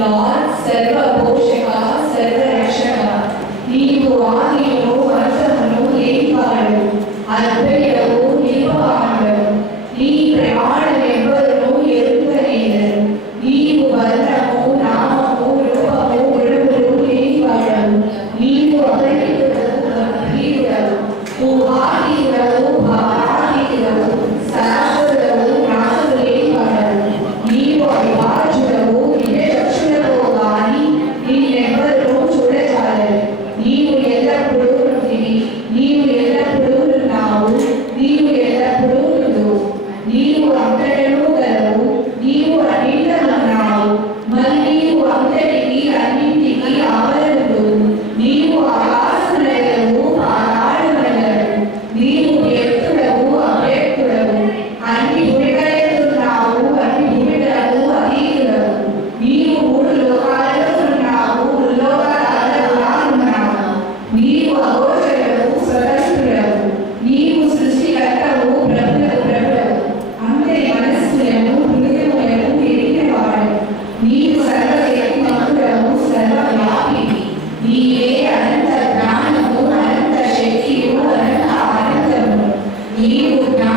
Lord Sarva Bhoshaka e mudar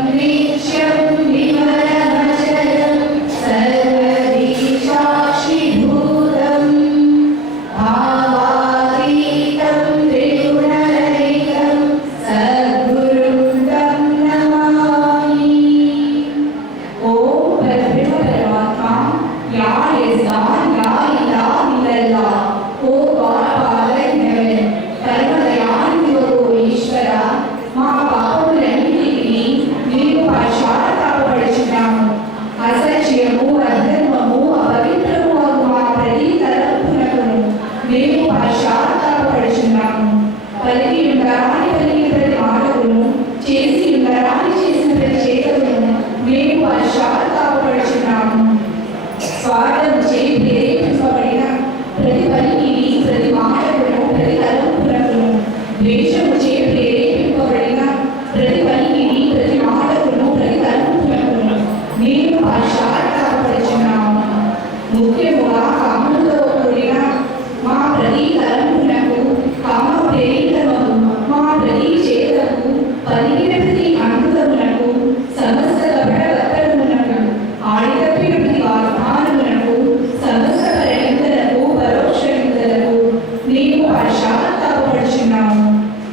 Amén.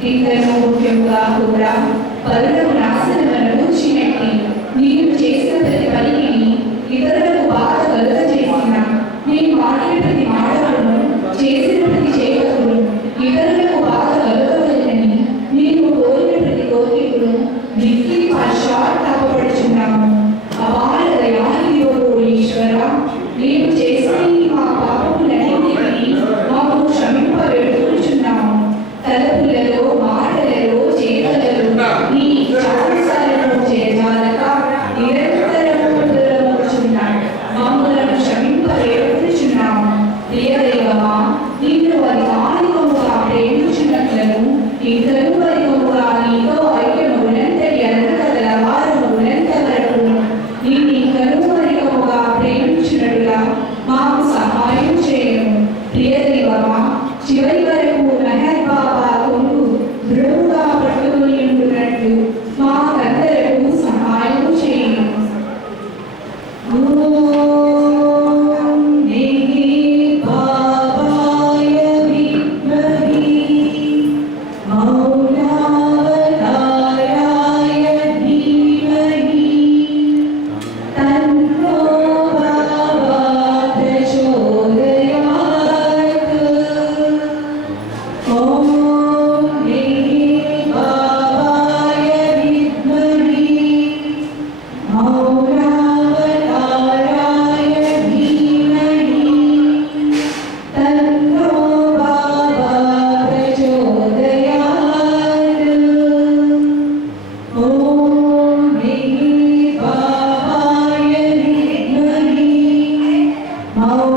ఇంద్రను యొక్క కుర పరుడమున How